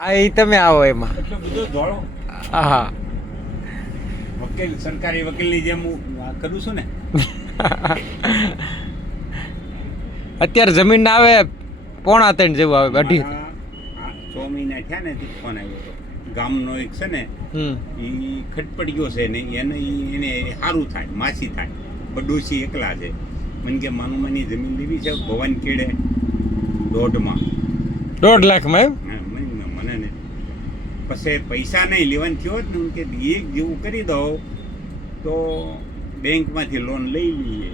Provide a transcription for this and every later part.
આ એ તમે આવો એમાં. એટલો બધો ધોળો. હા વકીલ સરકારી વકીલની જેમ હું આ કરું છું ને. અત્યારે જમીન ના આવે પોણા ત્રણ જેવું આવે અઢી. આ છ મહિના થયા ને તે ફોન આવ્યો હતો ગામનો એક છે ને એ ખટપટ ગયો છે ને એને એને સારું થાય માસી થાય. બડોશી એકલા છે. મને કે માનું માની જમીન લેવી છે ભવન કેડે દોઢમાં. દોઢ લાખમાં એમ? પછી પૈસા નહીં, લેવાનું થયો જ ને કે એક જેવું કરી દઉં તો બેંકમાંથી લોન લઈ લઈએ.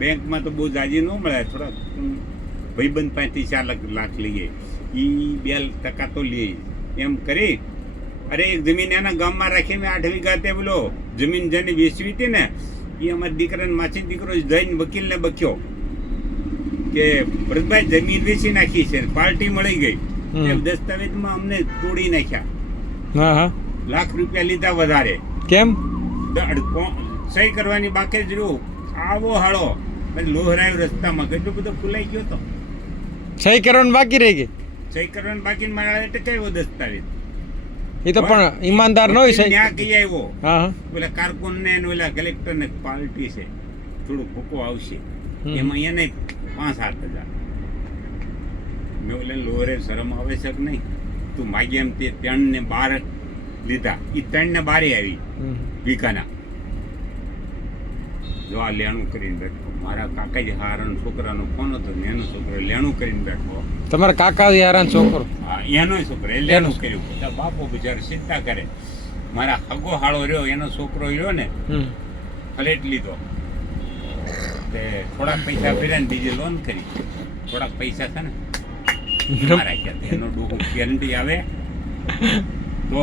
બેંકમાં તો બહુ જાજી ન મળે થોડાક ભાઈબંધ પાસેથી ચાર લાખ લઈએ. એ બે ટકા તો લઈએ એમ કરી, અરે એક જમીન એના ગામમાં રાખી મેં આઠ વીઘા તે બોલો, જમીન જેને વેચવી હતી ને એ અમારા દીકરાને માછી દીકરો જઈને વકીલને બક્યો કે ભરતભાઈ જમીન વેચી નાખી છે, પાર્ટી મળી ગઈ. હમ. તે દસ્તાવેજમાં અમને તોડી નાખ્યા. હા હા. લાખ રૂપિયા લીધા વધારે. કેમ? સહી કરવાની બાકી જ રહ્યું આવો હાળો. લોહરાયો રસ્તામાં કેટલો બધો ફૂલાઈ ગયો તો. સહી કરવાનું બાકી રહી ગઈ? સહી કરવાનું બાકી મારા ટકાયો દસ્તાવેજ. એ તો પણ ઈમાનદાર નો હોય સહી. ત્યાં કહી આવ્યો? હા ઓલા કારકુન ને ઓલા કલેક્ટર ને પાર્ટી છે. થોડું ભૂકો આવશે. એમાં એને પાંચ સાત હજાર. મેં બોલે લોરે શરમ આવે છે કે નહીં? તું માગી એમ તે ત્રણ ને બાર લીધા. એ ત્રણ ને બારે આવી વિકાના. જો આ લેણું કરીને બેઠો. મારા કાકાજી હારણ છોકરાનો ફોન હતો ને એનો છોકરો લેણું કરીને બેઠો. તમારા કાકા હારણ છોકરો? હા એનો છોકરો એ લેણું કર્યું. બધા બાપો બિચારો ચિંતા કરે. મારા હગો હાળો રહ્યો એનો છોકરો રહ્યો ને ફલેટ ફ્લેટ લીધો. તે થોડાક પૈસા ફેર્યા ને બીજી લોન કરી. થોડાક પૈસા છે ને એમાં રાખ્યા હતા. એનો ગેરંટી આવે. તો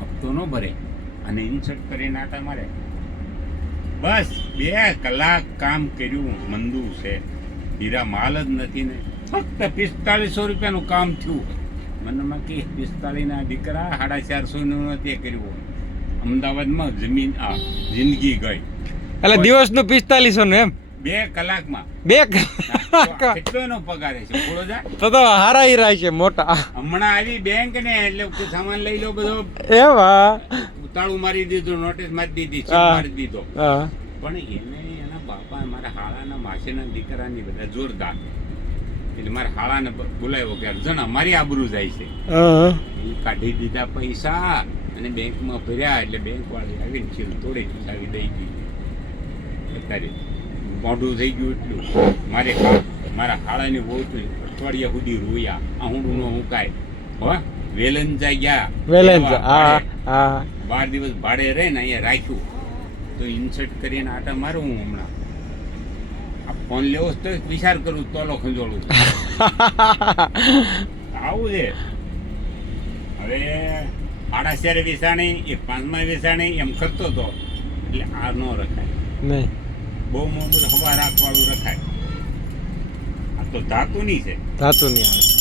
હપ્તો ન ભરે અને ઇન્સર્ટ કરીને આટા મારે. બસ બે કલાક કામ કર્યું મંદુ છે. હીરા માલ જ નથી ને. ફક્ત પિસ્તાળીસો રૂપિયાનું કામ થયું. મને માં કે પિસ્તાળીના દીકરા સાડા ચારસો નું તે કર્યું અમદાવાદમાં જમીન આ જિંદગી ગઈ. એટલે દિવસનું પિસ્તાલીસો નું એમ? બે કલાકમાં. બે કલાક. કેટલો એનો પગાર છે? બોલો જા. તો તો હારા હીરા છે મોટા. હમણાં આવી બેંક ને એટલે સામાન લઈ લો બધો. એવા? તાળું મારી દીધું નોટિસ મારી દીધી ચેક મારી દીધો. પણ એને એના બાપા મારા હાળાના માસીના દીકરાની બધા જોરદાર. એટલે મારા હાળાને બોલાવ્યો કે અર્જુન અમારી આબરૂ જાય છે. કાઢી દીધા પૈસા અને બેંકમાં ભર્યા એટલે બેંક વાળી આવીને ચીલ તોડી ચાવી દઈ ગઈ. અત્યારે. મોઢું થઈ ગયું એટલું. મારે મારા ખાડાની બહુ અઠવાડિયા સુધી રોયા. આહુડું નો હુકાય. હો વેલન જાય ગયા. હા હા. બાર દિવસ ભાડે રહે ને અહીંયા રાખ્યું. તો ઇન્સર્ટ કરીને આટા મારું હું હમણાં. આ ફોન લેવો તો વિચાર કરું તોલો ખંજોળું. આવું છે. હવે આડા શેરે વેસાણી એ પાંચમા વેસાણી એમ કરતો હતો એટલે આ ન રખાય. નહીં. બહુ મોંઘું હવા રાખવાળું રખાય. આ તો ધાતુની છે. ધાતુની આવે.